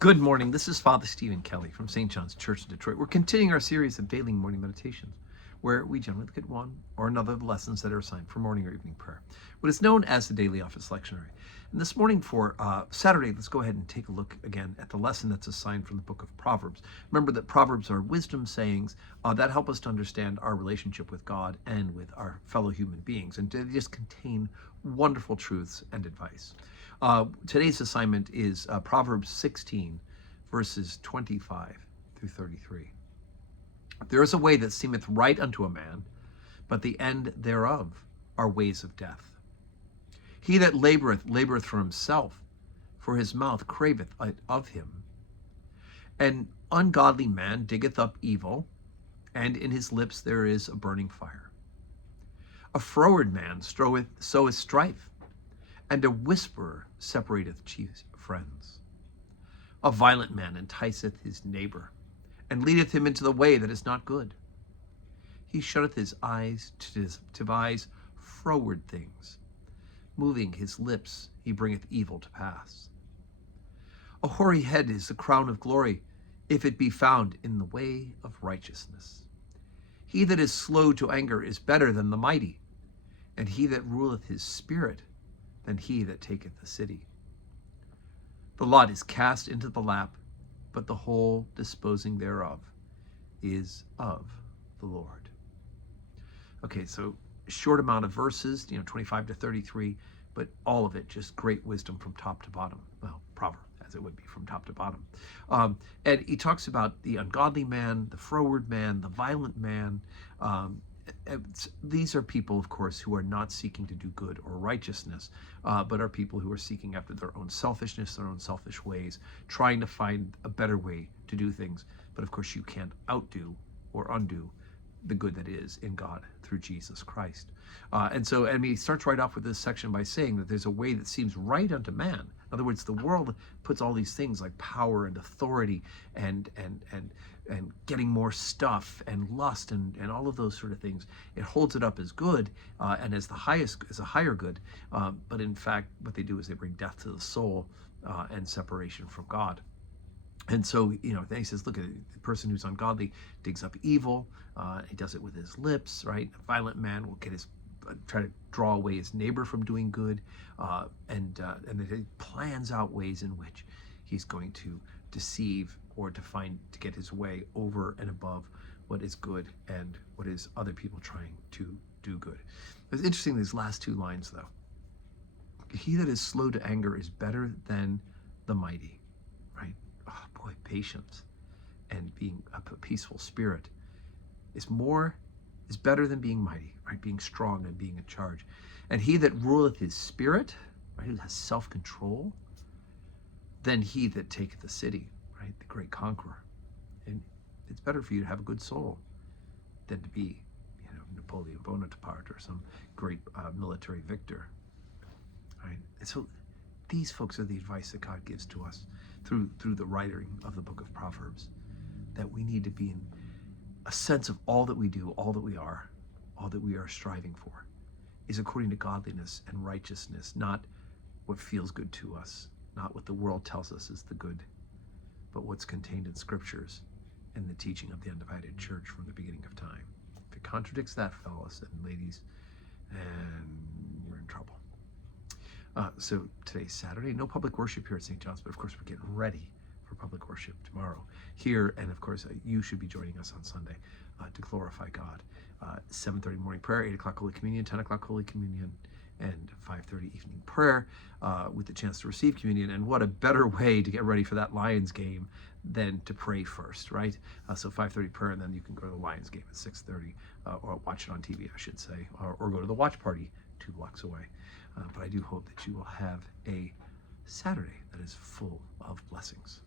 Good morning. This is Father Stephen Kelly from St. John's Church in Detroit. We're continuing our series of daily morning meditations, where we generally look at one or another of the lessons that are assigned for morning or evening prayer, what is known as the Daily Office Lectionary. And this morning for Saturday, let's go ahead and take a look again at the lesson that's assigned from the book of Proverbs. Remember that Proverbs are wisdom sayings that help us to understand our relationship with God and with our fellow human beings, and they just contain wonderful truths and advice. Today's assignment is Proverbs 16, verses 25 through 33. There is a way that seemeth right unto a man, but the end thereof are ways of death. He that laboureth for himself, for his mouth craveth it of him. An ungodly man diggeth up evil, and in his lips there is a burning fire. A froward man soweth strife, and a whisperer separateth chief friends. A violent man enticeth his neighbor, and leadeth him into the way that is not good. He shutteth his eyes to devise froward things. Moving his lips, he bringeth evil to pass. A hoary head is the crown of glory, if it be found in the way of righteousness. He that is slow to anger is better than the mighty, and he that ruleth his spirit than he that taketh the city. The lot is cast into the lap, but the whole disposing thereof is of the Lord. Okay, so short amount of verses, 25 to 33, but all of it just great wisdom from top to bottom. Well, proverb, as it would be from top to bottom. And he talks about the ungodly man, the froward man, the violent man. These are people, of course, who are not seeking to do good or righteousness, but are people who are seeking after their own selfishness, their own selfish ways, trying to find a better way to do things. But of course, you can't outdo or undo the good that is in God through Jesus Christ. And so he starts right off with this section by saying that there's a way that seems right unto man. In other words, the world puts all these things like power and authority and getting more stuff and lust and all of those sort of things. It holds it up as good and as a higher good. But in fact, what they do is they bring death to the soul and separation from God. And so, then he says, look at the person who's ungodly digs up evil. He does it with his lips, right? A violent man will try to draw away his neighbor from doing good, and then he plans out ways in which he's going to deceive or to get his way over and above what is good and what is other people trying to do good. It's interesting, these last two lines, though. He that is slow to anger is better than the mighty, right? Oh boy, patience and being a peaceful spirit is better than being mighty, right? Being strong and being in charge. And he that ruleth his spirit, right, who has self-control, than he that taketh the city, right? The great conqueror. And it's better for you to have a good soul than to be, Napoleon Bonaparte or some great military victor, right? And so these folks are the advice that God gives to us through the writing of the book of Proverbs, that we need to be in a sense of all that we do, all that we are striving for, is according to godliness and righteousness, not what feels good to us, not what the world tells us is the good, but what's contained in scriptures and the teaching of the undivided church from the beginning of time. If it contradicts that, fellas and ladies, and you're in trouble. So today's Saturday, no public worship here at St. John's, but of course we're getting ready for public worship tomorrow here, and of course you should be joining us on Sunday to glorify God. 7:30 morning prayer, 8 o'clock Holy Communion, 10 o'clock Holy Communion, and 5:30 evening prayer with the chance to receive communion. And what a better way to get ready for that Lions game than to pray first, right? So 5:30 prayer, and then you can go to the Lions game at 6:30, or watch it on TV, I should say, or go to the watch party 2 blocks away. But I do hope that you will have a Saturday that is full of blessings.